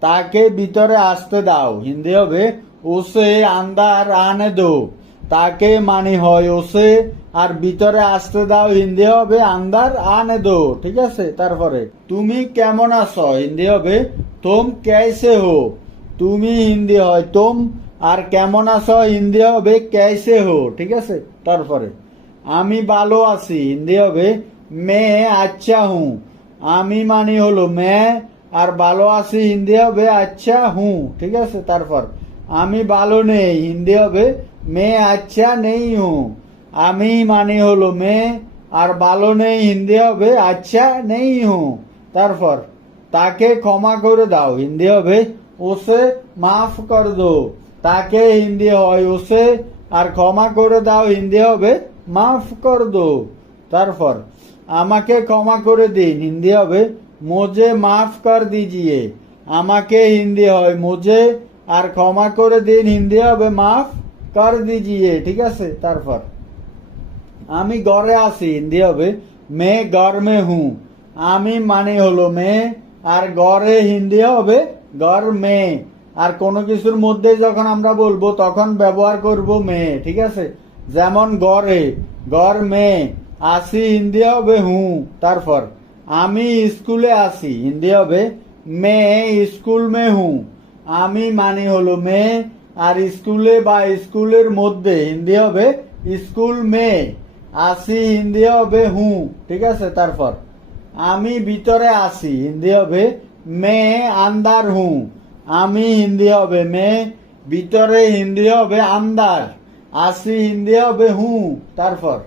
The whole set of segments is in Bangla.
তাকে ভিতরে আসতে দাও। হিন্দি হবে, ওসে আন্দার আনে দো। তাকে মানে হয়, ওসে। আর ভিতরে আসতে দাও, হিন্দি হবে আন্দার আনে দো। ঠিক আছে? তারপরে, তুমি কেমন আছো? হিন্দি হবে, তোম কেসে হো? তুমি হিন্দি হয়, তোম। আর কেমন আছো? হিন্দি হবে কেসে হো? ঠিক আছে? তারপরে, আমি ভালো আছি। হিন্দি হবে, মে আচ্ছা হুঁ আমি মানে হলো, মে আর ভালো আছি হিন্দি হবে আচ্ছা হুঁ, ঠিক আছে, তারপর। আমি ভালো নেই, হিন্দি হবে, মে আচ্ছা নেই, হুঁ। আমি মানে হলো মে, আর ভালো নেই, হিন্দি হবে আচ্ছা নেই, হুঁ। তারপর, তাকে ক্ষমা করে দাও, হিন্দি হবে, ওসে, মাফ কর দো। তাকে হিন্দি হয়, ওসে, আর ক্ষমা করে দাও, হিন্দি হবে, মাফ কর দো। তারপর, আমাকে ক্ষমা করে দিন, হিন্দি হবে মোজে মাফ কর দিজিয়ে আমাকে হিন্দি হয় মোজে আর ক্ষমা করে দিন হিন্দি হবে মাফ কর দিজিয়ে ঠিক আছে তারপর আমি ঘরে আছি হিন্দি হবে মে ঘর মে হুঁ আমি মানে হলো মে আর গড়ে হিন্দি হবে ঘর মে আর কোনো কিছুর মধ্যে যখন আমরা বলব তখন ব্যবহার করব মে ঠিক আছে যেমন গড়ে গড় মে, আসি হিন্দি হবে হুঁ, তারপর। আমি স্কুলে আসি হিন্দি হবে, মে স্কুল মে হুঁ। আমি মানে হলো মে, আর স্কুলে বা স্কুলের মধ্যে, হিন্দি হবে, স্কুল মে। আসি হিন্দি হবে হুঁ, ঠিক আছে, তারপর। আমি ভিতরে আসি হিন্দি হবে, মে আন্দার হুঁ। আমি হিন্দি হবে মে, ভিতরে হিন্দি হবে আন্দার। আসি হিন্দি হবে হুঁ, তারপর।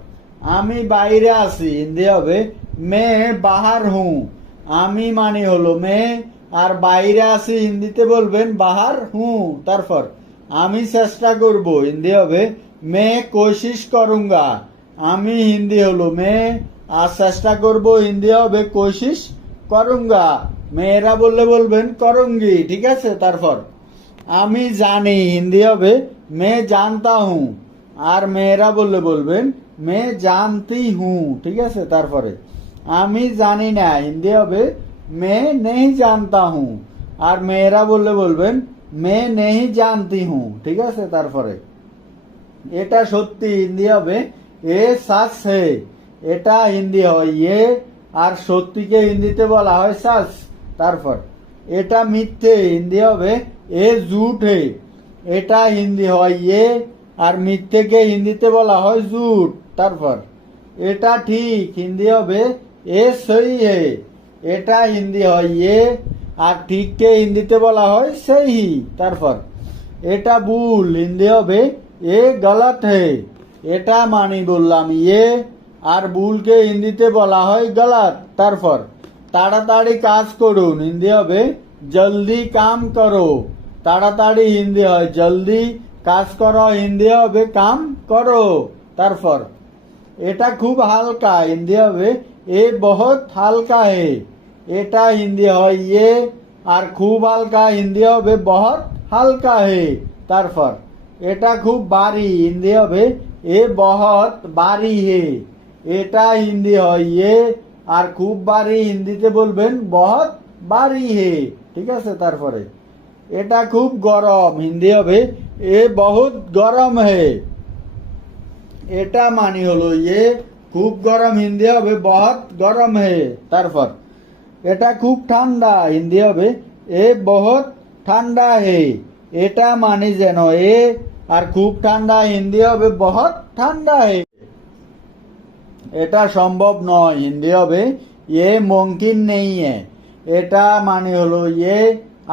আমি বাইরে আছি, হিন্দি হবে, মে বাহার হুঁ। আমি মানে হলো মে, আর বাইরে আছি, হিন্দিতে বলবেন বাহার হুঁ, তারপর। আমি চেষ্টা করব, হিন্দি হবে, মে কোশিশ করুঙ্গা। আমি হিন্দি হলো মে, আর চেষ্টা করব হিন্দি হবে, কোশিশ করুঙ্গা। মেয়েরা বললে বলবেন করঙ্গি, ঠিক আছে, তারপর। আমি জানি, হিন্দি হবে, মে জানতা হুঁ, আর মেয়েরা বললে বলবেন মে জানতি হুঁ, ঠিক আছে? তারপরে, আমি জানি না, হিন্দি হবে, মে নেই জানতা হুঁ। আর মেয়েরা বললে বলবেন, মে নেই জানতি হুঁ, ঠিক আছে? তারপরে, এটা সত্যি হিন্দি হবে, এ সাস হে, এটা হিন্দি হয় ইয়ে আর সত্যিকে হিন্দিতে বলা হয় সাস। তারপর, এটা মিথ্যে, হিন্দি হবে, এ জুট হে, এটা হিন্দি হয় ইয়ে আর মিথ্যেকে হিন্দিতে বলা হয় জুট। তারপর, এটা ঠিক, হিন্দি হবে এ সই হে, এটা হিন্দি হয় এ, আর ঠিককে হিন্দিতে বলা হয় সেই তারপর, এটা ভুল, হিন্দি হবে এ গলত হে, এটা মানি বললাম ইয়ে আর ভুলকে হিন্দিতে বলা হয় গলত। তারপর, তাড়াতাড়ি কাজ করুন, হিন্দি হবে জলদি কাম করো। তাড়াতাড়ি হিন্দি হয়, জলদি কাজ করো, হিন্দি হবে কাম করো। তারপর এটা খুব হালকা হিন্দি হবে এ বহুত হালকা হে। এটা হিন্দি হয় ইয়ে আর খুব হালকা হিন্দি হবে বহুত হালকা হে। তারপর, এটা খুব ভারী হিন্দি হবে এ বহুত ভারী হে। এটা হিন্দি হয় ইয়ে আর খুব ভারী হিন্দিতে বলবেন, বহুত ভারী হে। ঠিক আছে, তারপরে। এটা খুব গরম হিন্দি হবে এ বহুত গরম হে। এটা মানি হলো ইয়ে খুব গরম হিন্দি হবে, বহুত গরম হে। তারপর, এটা খুব ঠান্ডা হিন্দি হবে, এ বহুত ঠান্ডা হে। এটা মানি যেন এ, আর খুব ঠান্ডা হিন্দি হবে, বহুত ঠান্ডা হে। এটা সম্ভব নয় হিন্দি হবে, এ মঙ্কিন নেই এটা মানে হলো এ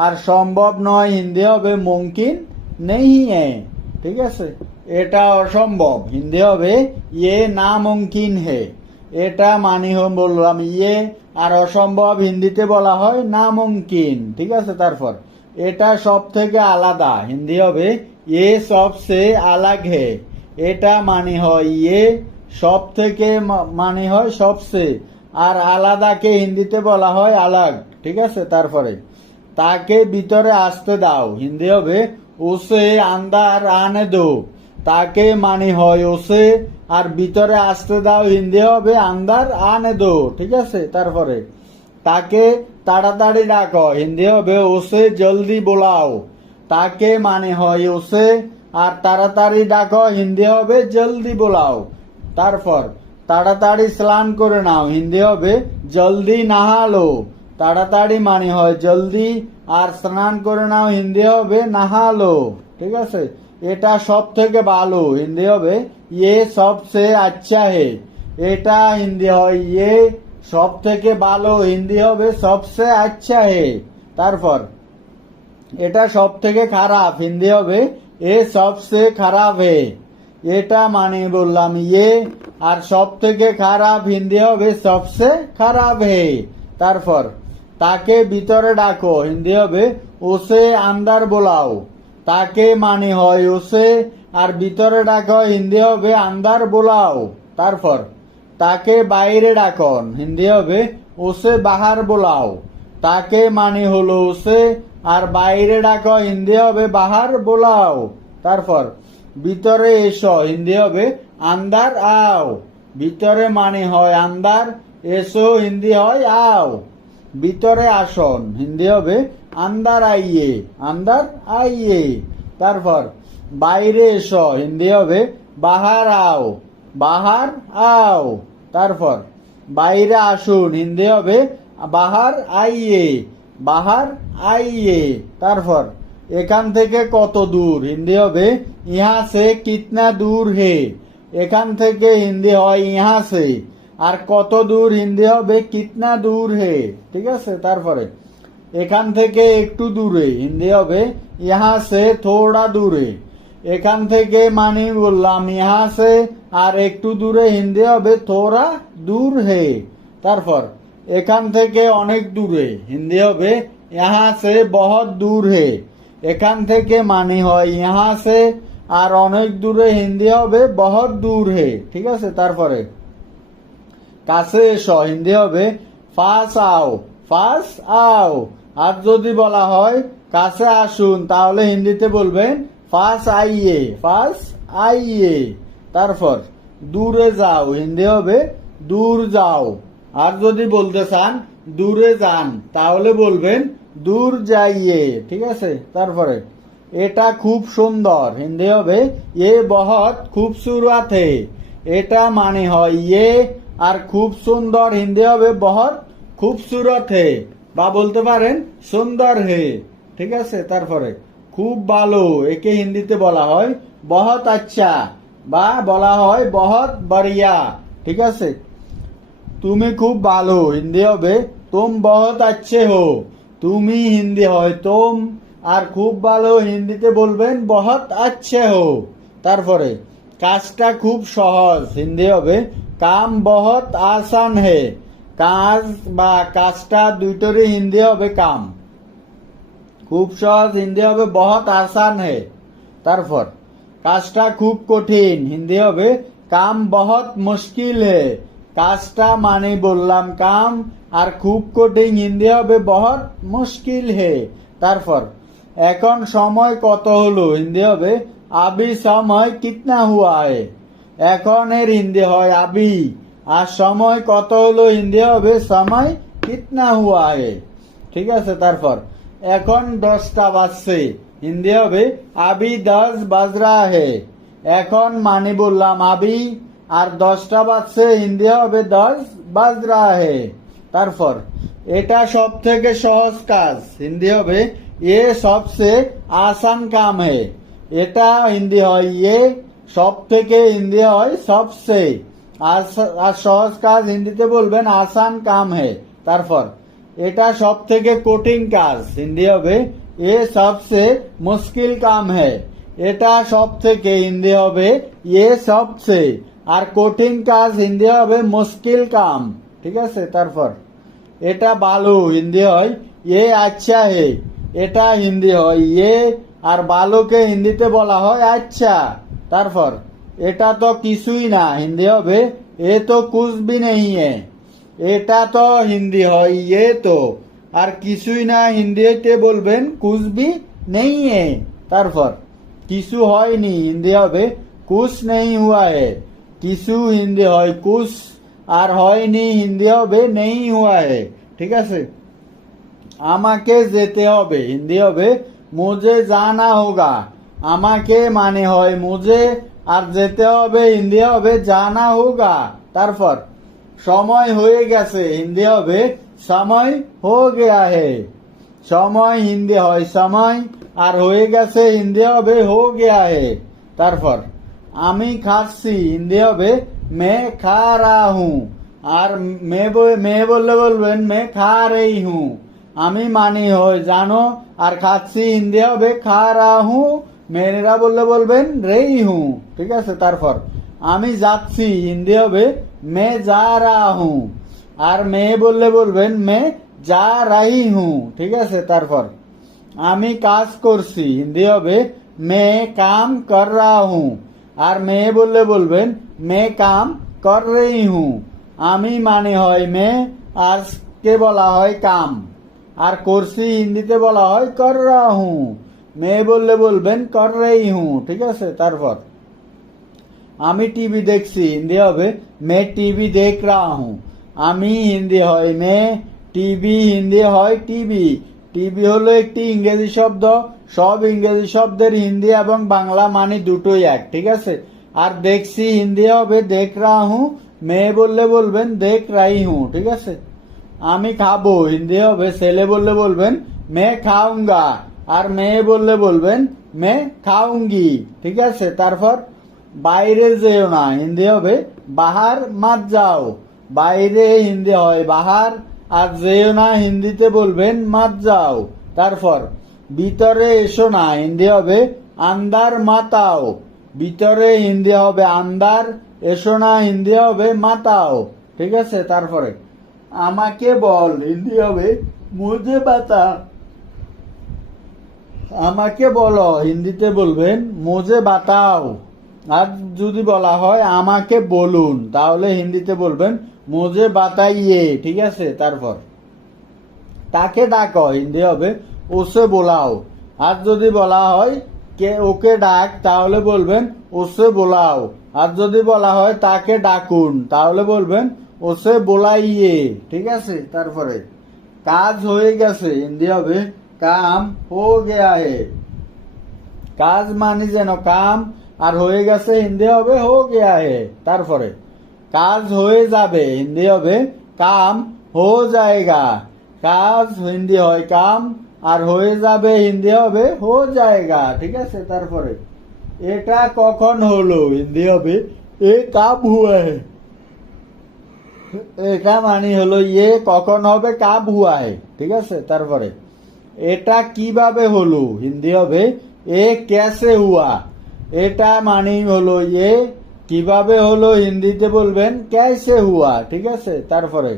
আর সম্ভব নয় হিন্দি হবে মঙ্কিন নেই ঠিক আছে? এটা অসম্ভব। হিন্দি হবে ইয়ে না মুমকিন হে। এটা মানি হম বললাম ইয়ে আর অসম্ভব হিন্দিতে বলা হয় না মুমকিন ঠিক আছে? তারপর, এটা সব থেকে আলাদা। হিন্দি হবে ইয়ে সবসে আলাগ হে এটা মানে হয় ইয়ে সব থেকে মানে হয় সবসে। আর আলাদাকে হিন্দিতে বলা হয় আলাগ, ঠিক আছে? তারপরে, তাকে ভিতরে আসতে দাও। হিন্দি হবে ওসে আন্দার আনে দো। তাকে মানে হয় ওসে, আর ভিতরে আসতে দাও, হিন্দি হবে আন্দার আনে দো, ঠিক আছে? তারপরে, তাকে তাড়াতাড়ি ডাকো, হিন্দি হবে ওসে, জলদি বোলাও। তাকে মানে হয় ওসে, আর তাড়াতাড়ি ডাকো, হিন্দি হবে জলদি বোলাও। তারপর, তাড়াতাড়ি স্নান করে নাও, হিন্দি হবে জলদি নাহালো। তাড়াতাড়ি মানে হয় জলদি, আর স্নান করে নাও, হিন্দি হবে নাহালো, ঠিক আছে? এটা সব থেকে ভালো। হিন্দি হবে ইয়ে সবসে আচ্ছা হে। এটা হিন্দি হয় ইয়ে সব থেকে ভালো। হিন্দি হবে সবসে আচ্ছা হে। তারপর, এটা সব থেকে খারাপ। হিন্দি হবে, এ সবসে খারাপ হে। এটা মানে বললাম ইয়ে আর সব থেকে খারাপ। হিন্দি হবে সবসে খারাপ হে। তারপর, তাকে ভিতরে ডাকো। হিন্দি হবে, ওসে আন্দার বোলাও। তাকে মানে হয় ওসে আর ভিতরে ডাকো হিন্দি হবে আন্দার বোলাও। তারপর, তাকে বাইরে ডাকন, হিন্দি হবে ওসে বাহার বোলাও। তাকে মানে হলো ওসে আর বাইরে ডাকো হিন্দি হবে বাহার বোলাও। তারপর, ভিতরে এসো, হিন্দি হবে আন্দার আও। ভিতরে মানে হয় আন্দার এসো, হিন্দি হয় আও। ভিতরে আসন, হিন্দি হবে আন্দার আইয়ে আন্দার আইয়ে। তারপর, বাইরে এসো, হিন্দি হবে, বাহার আও বাহার আও। তারপর, বাইরে আসুন, হিন্দি হবে, বাহার আইয়ে বাহার আইয়ে। তারপর, এখান থেকে কত দূর? হিন্দি হবে, ইহা সে কিতনা দূর হে। এখান থেকে হিন্দি হয়, ইহা সে। আর কত দূর? হিন্দি হবে, কিতনা দূর হে। ঠিক আছে? তারপরে এখান থেকে একটু দূরে, হিন্দি হবে, ইহা সে থোড়া দূরে। এখান থেকে মানে বললাম, ইহা সে, আর একটু দূরে, হিন্দি হবে, থোড়া দূর হে। তারপর, এখান থেকে অনেক দূরে, হিন্দি হবে, ইহা সে বহুত দূর হে। এখান থেকে মানে হয়, ইহা সে, আর অনেক দূরে, হিন্দি হবে বহুত দূর হে। ঠিক আছে, তারপরে, কাছে এসো, হিন্দি হবে, ফাস আও ফাস আও। আর যদি বলা হয়, কাছে আসুন, তাহলে হিন্দিতে বলবেন, ফাস আইয়ে ফাস আইয়ে। তারপর, দূরে যাও। হিন্দি হবে, দূর যাও। আর যদি বলতে চান, দূরে যান, তাহলে বলবেন, দূর যাইয়ে। ঠিক আছে? তারপরে, এটা খুব সুন্দর। হিন্দি হবে, এ বহুত খুবসুরত হে এটা মানে হয় ইয়ে। আর খুব সুন্দর হিন্দি হবে, বহুত খুবসুরত হে বা বলতে পারেন সুন্দর হে, ঠিক আছে? তারপরে, খুব ভালো একে হিন্দিতে বলা হয় বহুত আচ্ছা বা বলা হয় বহুত বড়িয়া, ঠিক আছে? তুমি খুব ভালো হিন্দি হবে তুম বহুত আচ্ছে হো, তুমি হিন্দি হয় তুম, আর খুব ভালো হিন্দিতে বলবেন বহুত আচ্ছে হো। তারপরে, কাজটা খুব সহজ, হিন্দি হবে কাম বহুত আসান হে কাজ বা কাজটা দুইটারই হিন্দি হবে কাম। খুব সহজ হিন্দি হবে বহুত আসান হে। তারপর, কাজটা খুব কঠিন, হিন্দি হবে কাম বহুত মুশকিল হে। কাজটা মানে বললাম কাম, আর খুব কঠিন হিন্দি হবে বহুত মুশকিল হে। তারপর, এখন সময় কত হলো? হিন্দি হবে আবি সময় কিতনা হুয়া হে। এখন এর হিন্দি হয় আবি। আর সময় কত হলো? হিন্দি হবে সময় কিতনা হুয়া হে। ঠিক আছে, তারপর। এখন দশটা বাজছে। হিন্দি হবে আবি দশ বাজরা হে। এখন মানে বললাম আবি, আর দশটা বাজছে। হিন্দি হবে দশ বাজরা হে। তারপর, এটা সব থেকে সহজ কাজ। হিন্দি হবে এ সবসে আসান কাম হে। এটা হিন্দি হয় এ সব থেকে হিন্দি হয় সবসে আর আর সহজ কাজ হিন্দিতে বলবেন, আসান কাম হে। তারপর, এটা সব থেকে কঠিন কাজ। হিন্দি হবে, এ সবসে মুশকিল কাম হে। এটা সব থেকে হিন্দি হবে, এ সবসে আর কঠিন কাজ হিন্দি হবে, মুশকিল কাম। ঠিক আছে? তারপর, এটা বালু, হিন্দি হয়, এ আচ্ছা হে। এটা হিন্দি হয়, এ, আর বালুকে হিন্দিতে বলা হয় আচ্ছা। তারপর এটা তো কিছুই না, হিন্দি হবে। এ তো কুছ ভি নেই এটা তো হিন্দি হয় ইয়ে তো। আর কিছুই না হিন্দিতে বলবেন? কুছ ভি নেই তারপর, কিছু হয়নি, হিন্দি হবে। কুছ নেই হুয়া হে। কিছু হিন্দি হয়, কুছ। আর হয়নি, হিন্দি হবে, নেই হুয়া হে। ঠিক আছে? আমাকে যেতে হবে, হিন্দি হবে। মুজে জানা হোগা। আমাকে মানে হয় মুজে আর যেতে হবে, হিন্দি হবে জানা হোগা তারপর। সময় হয়ে গেছে, হিন্দি হবে, সময় হো গেয়া হে সময় হিন্দি হয়, সময়, আর হয়ে গেছে, হিন্দি হবে হো গেয়া হে তারপর, আমি খাচ্ছি হিন্দি হবে, মে খা রা হুঁ। আর মে বল- মে বললে বলবেন, মে খা রেই হুঁ। আমি মানি হয়, জানো, আর খাচ্ছি হিন্দি হবে, খা রা হুঁ। মেয়েরা বললে বলবেন, রেই হুঁ ঠিক আছে? তারপর, আমি যাচ্ছি, হিন্দি হবে, মে যা রা হুঁ আর মেয়ে বললে বলবেন, মে যা রাহি হুঁ ঠিক আছে? তারপর, আমি কাজ করছি হিন্দি হবে, মে কাম কর রা হুঁ আর মেয়ে বললে বলবেন, মে কাম কর রही হু আমি মানে হয় মে আর কে বলা হয় কাম, আর করছি হিন্দিতে বলা হয় কর রা হুঁ মেয়ে বললে বলবেন কর হুঁ ঠিক আছে? তারপর, আমি টিভি দেখছি, হিন্দি হবে মে টিভি দেখ রা হুঁ আমি হিন্দি হয় মে টিভি হিন্দি হয়, টিভি টিভি হলো একটি ইংরেজি শব্দ, সব ইংরেজি শব্দের হিন্দি এবং বাংলা মানে দুটোই এক ঠিক আছে? আর দেখছি হিন্দি হবে, দেখ রা হুঁ মেয়ে বললে বলবেন, দেখ রাই হুঁ ঠিক আছে? আমি খাব, হিন্দি হবে, ছেলে বললে বলবেন, মে খাউঙ্গা আর মেয়ে বললে বলবেন মে খাউঙ্গি ঠিক আছে? তারপর, বাইরে যেও না, হিন্দি হবে, বাহার মাত যাও। বাইরে হিন্দি হয়, বাহার, আর যেও না, হিন্দিতে বলবেন, মাত যাও। তারপর, ভিতরে এসো না, হিন্দি হবে আন্দার মাতাও। ভিতরে হিন্দি হবে আন্দার এসো না, হিন্দি হবে, মাতাও। ঠিক আছে? তারপরে, আমাকে বল, হিন্দি হবে মুঝে বাতা। আমাকে বলো, হিন্দিতে বলবেন, মোজে বাতাও। আর যদি বলা হয়, আমাকে বলুন, তাহলে হিন্দিতে বলবেন, মোজে বাতাইয়ে, ঠিক আছে? তারপর। তাকে ডাকো, হিন্দি হবে, ওসে বোলাও। আর যদি বলা হয়, কে, ওকে ডাক, তাহলে বলবেন, ওসে বোলাও। আর যদি বলা হয়, তাকে ডাকুন, তাহলে বলবেন, ওসে বোলাইয়ে, ঠিক আছে? তারপরে। কাজ হয়ে গেছে, হিন্দি হবে কাম হো গেয়া হে কাজ মানে যেন কাম আর হয়ে গেছে, হিন্দি হবে হো গেয়া হে তারপরে, কাজ হয়ে যাবে, হিন্দি হবে কাম হো যায়গা। কাজ হিন্দি হয় কাম আর হয়ে যাবে, হিন্দি হবে হো যায়গা। ঠিক আছে, তারপরে, এটা কখন হলো? হিন্দি হবে, এ কাব হুয়া হে। এটা মানে হলো ইয়ে কখন হবে, কাব হুয়া হে। ঠিক আছে, তারপরে এটা কীভাবে হলো? হিন্দি হবে, এ ক্যাসে হুয়া? এটা মানে হলো ইয়ে কীভাবে হলো? হিন্দিতে বলবেন, ক্যাসে হুয়া? ঠিক আছে? তারপরে,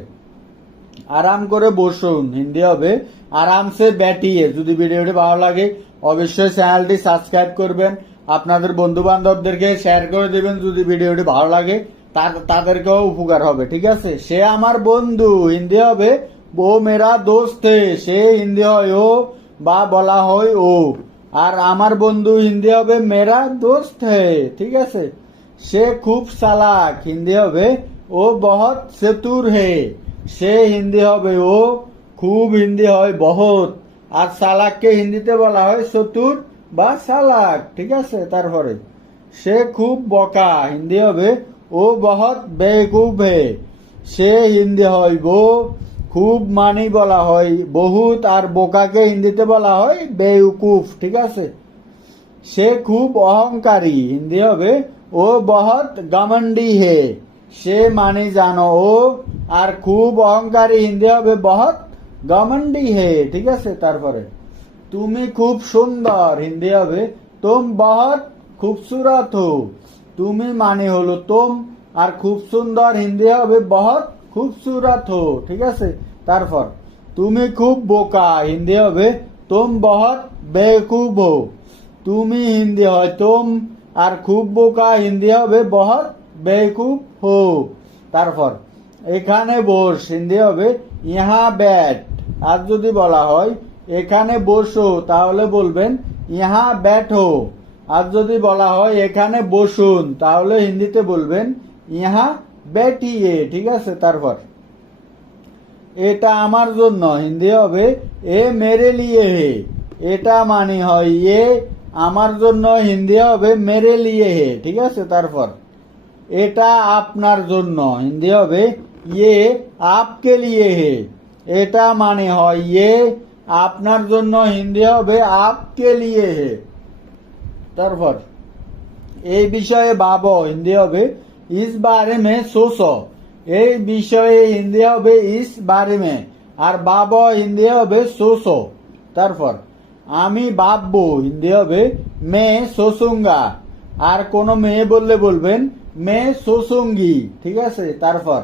আরাম করে বসুন। হিন্দি হবে, আরামসে ব্যাটিয়ে। যদি ভিডিওটি ভালো লাগে, অবশ্যই চ্যানেলটি সাবস্ক্রাইব করবেন। আপনাদের বন্ধু বান্ধবদেরকে শেয়ার করে দেবেন যদি ভিডিওটি ভালো লাগে। তাদেরকেও উপকার হবে, ঠিক আছে? সে আমার বন্ধু, হিন্দি হবে ও মেরা দোস্ত সে হিন্দি হয় ও, বা বলা হয় ও। আর আমার বন্ধু হিন্দি হবে মেরা দোস্ত হে, ঠিক আছে? সে খুব চালাক হিন্দি হবে ও বহুত সেতুর হে। সে হিন্দি হবে ও, খুব হিন্দি হয় বহুত। আর চালাককে হিন্দিতে বলা হয় চতুর বা চালাক, ঠিক আছে? তারপরে, সে খুব বকা হিন্দি হবে ও বহুত বেকুব হে। সে হিন্দি হয় বো খুব মানি বলা হয়, বহুত আর বোকাকে হিন্দিতে বলা হয় বেউকুফ, ঠিক আছে? সে খুব অহংকারী, হিন্দি হবে, ও বহুত গমন্ডি হে, সে মানে জানো, ও আর খুব অহংকারী, হিন্দি হবে বহুত গমন্ডি হে ঠিক আছে? তারপরে, তুমি খুব সুন্দর হিন্দি হবে, তুম বহুত খুবসুরত হো তুমি মানে হলো তুম আর খুব সুন্দর, হিন্দি হবে বহুত খুবসুরত হো ঠিক আছে? তারপর, তুমি খুব বোকা, হিন্দি হবে, তুম বহুত বেকুব হো তুমি হিন্দি হয়, তুম আর খুব বোকা, হিন্দি হবে, বহুত বেকুব হো তারপর, এখানে বস, হিন্দি হবে, ইহা ব্যাট। আর যদি বলা হয়, এখানে বসো, তাহলে বলবেন, ইহা ব্যাঠো আর যদি বলা হয়, এখানে বসুন, তাহলে হিন্দিতে বলবেন, ইহা ব্যাটিয়ে ঠিক আছে? তারপর, এটা আমার জন্য, হিন্দি হবে, এ মেরে লিয়ে হে। এটা মানে হয়, এ আমার জন্য, হিন্দি হবে, মেরে লিয়ে হে। ঠিক আছে? তারপর, এটা আপনার জন্য, হিন্দি হবে ইয়ে আপকে লিয়ে হে। এটা মানে হয় ইয়ে আপনার জন্য, হিন্দি হবে, আপকে লিয়ে হে। তারপর, এই বিষয়ে ভাবো, হিন্দি হবে ইস বারে মে সোসো এই বিষয়ে হিন্দি হবে ইস বারে মে আর বাবা হিন্দি হবে সোসো তারপর আমি ভাববো হিন্দি হবে মে সোসুঙ্গা আর কোনো মেয়ে বললে বলবেন মে সোসুঙ্গি ঠিক আছে তারপর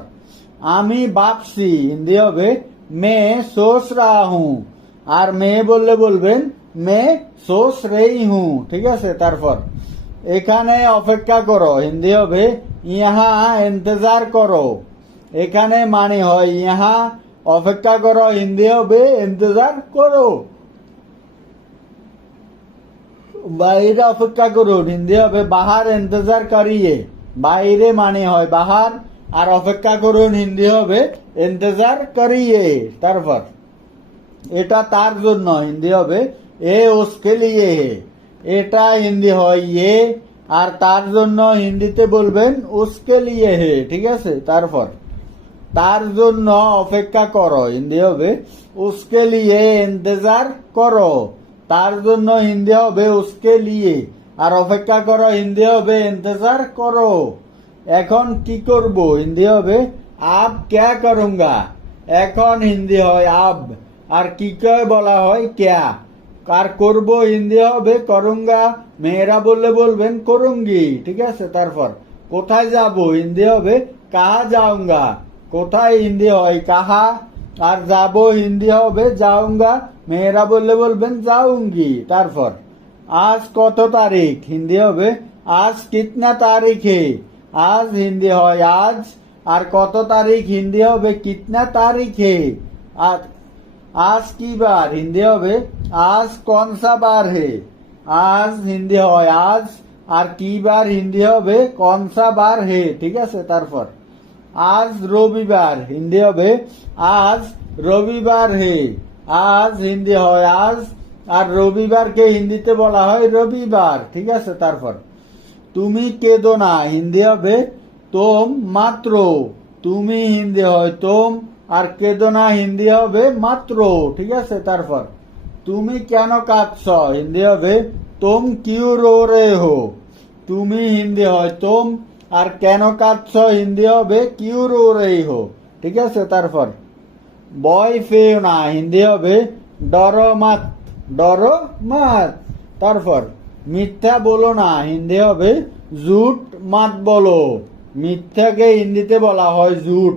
আমি ভাবছি হিন্দি হবে মে সোচ রা হুঁ আর মেয়ে বললে বলবেন মে সোচ রেই হুঁ ঠিক আছে তারপর এখানে অপেক্ষা করো হিন্দি হবে ইহা ইন্তজার করো। এখানে মানে হয় ইহা অপেক্ষা করো, হিন্দি হবে ইন্তজার করো। বাইরে অপেক্ষা করুন হিন্দি হবে বাহার ইন্তজার করিয়ে। বাইরে মানে হয় বাহার, আর অপেক্ষা করুন হিন্দি হবে ইন্তজার করিয়ে। তারপর, এটা তার জন্য, হিন্দি হবে এ ওসকে লিয়ে এটা হিন্দি হয় ইয়ে আর তার জন্য হিন্দিতে বলবেন, উসকে লিয়ে হে ঠিক আছে? তারপর, তার জন্য অপেক্ষা করো হিন্দি হবে, উসকে লিয়ে ইন্তজার করো তার জন্য হিন্দি হবে, উসকে লিয়ে আর অপেক্ষা করো, হিন্দি হবে, ইন্তজার করো এখন কি করব? হিন্দি হবে, আব ক্যা করুঙ্গা এখন হিন্দি হয়, আব আর কি কে বলা হয়, ক্যা আর করব হিন্দি হবে করুঙ্গা মেয়েরা বললে বলবেন করুঙ্গি। ঠিক আছে, তারপর, কোথায় যাব? হিন্দি হবে কাহা যাউঙ্গা কোথায় হিন্দি হয় কাহা? আর যাব হিন্দি হবে যাউঙ্গা মেয়েরা বললে বলবেন যাউঙ্গি তারপর, আজ কত তারিখ? হিন্দি হবে আজ কিতনা তারিখে? আজ হিন্দি হয় আজ। আর কত তারিখ? হিন্দি হবে কিতনা তারিখে? আর আজ কি বার হিন্দি হবে? আজ কনসা বার হে? আজ হিন্দি হয়, আজ আর কি বার হিন্দি হবে? কনসা বার হে? ঠিক আছে, তারপর। আজ রবিবার হিন্দি হবে, আজ রবিবার হে। আজ হিন্দি হয়, আজ আর রবিবারকে হিন্দিতে বলা হয় রবিবার। ঠিক আছে, তারপর। তুমি কেদো না, হিন্দি হবে, তোম মাত্র। তুমি হিন্দি হয়, তোম আর কেদনা হিন্দি হবে মাত্র, ঠিক আছে? তারপর, তুমি কেন কাঁদছ? হিন্দি হবে, তোম কিউ রো রে হো তুমি হিন্দি হয় তোম, আর কেন কাঁদছ? হিন্দি হবে, কিউ রো রে হো ঠিক আছে? তারপর, বয় ফেও না? হিন্দি হবে, ডর মাত ডর মাত। তারপর, মিথ্যা বলো না? হিন্দি হবে জুট মাত বলো। মিথ্যাকে হিন্দিতে বলা হয় জুট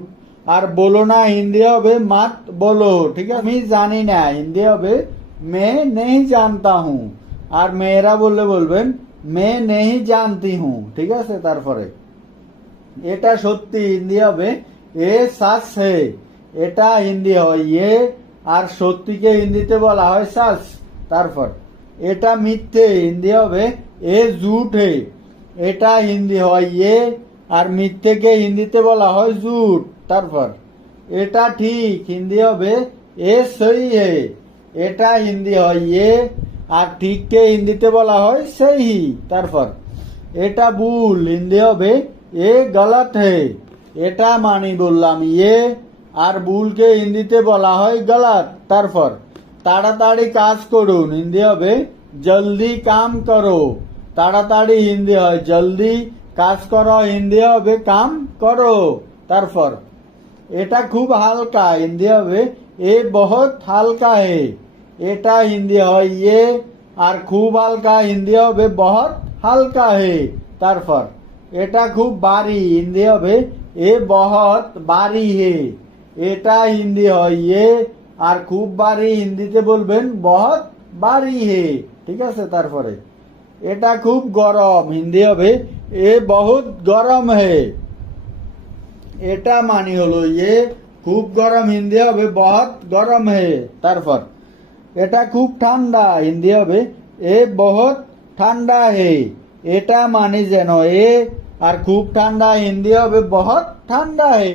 আর বলো না, হিন্দি হবে মাত বলো, ঠিক আছে? আমি জানি না, হিন্দি হবে, মে নেই জানতা হুঁ। আর মেয়েরা বললে বলবেন, মে নেই জানতি হুঁ। ঠিক আছে? তারপরে। এটা সত্যি, হিন্দি হবে, এ সাস হে এটা হিন্দি হয়, এ। আর সত্যিকে হিন্দিতে বলা হয়, সাস। তারপর। এটা মিথ্যে, হিন্দি হবে, এ জুট হে এটা হিন্দি হয় ইয়ে আর মিথ্যেকে হিন্দিতে বলা হয়, জুট। তারপর, এটা ঠিক, হিন্দি হবে এ সই হে, এটা হিন্দি হয় ইয়ে আর ঠিককে হিন্দিতে বলা হয় সেই তারপর, এটা ভুল, হিন্দি হবে এ গলত হে, এটা মানি বললাম ইয়ে আর ভুলকে হিন্দিতে বলা হয় গলত। তারপর, তাড়াতাড়ি কাজ করুন, হিন্দি হবে জলদি কাম করো। তাড়াতাড়ি হিন্দি হয়, জলদি কাজ করো, হিন্দি হবে কাম করো। তারপর এটা খুব হালকা হিন্দি হবে এ বহুত হালকা হে। এটা হিন্দি হয় ইয়ে আর খুব হালকা হিন্দি হবে বহুত হালকা হে। তারপর, এটা খুব বাড়ি হিন্দি হবে এ বহুত বাড়ি হে। এটা হিন্দি হয় ইয়ে আর খুব বাড়ি, হিন্দিতে বলবেন বহুত বাড়ি হে। ঠিক আছে, তারপরে। এটা খুব গরম হিন্দি হবে এ বহুত গরম হে। এটা মানি হলো ইয়ে খুব গরম হিন্দি হবে, বহুত গরম হে। তারপর, এটা খুব ঠান্ডা হিন্দি হবে, এ বহুত ঠান্ডা হে। এটা মানি যেন এ, আর খুব ঠান্ডা হিন্দি হবে বহৎ ঠান্ডা হে।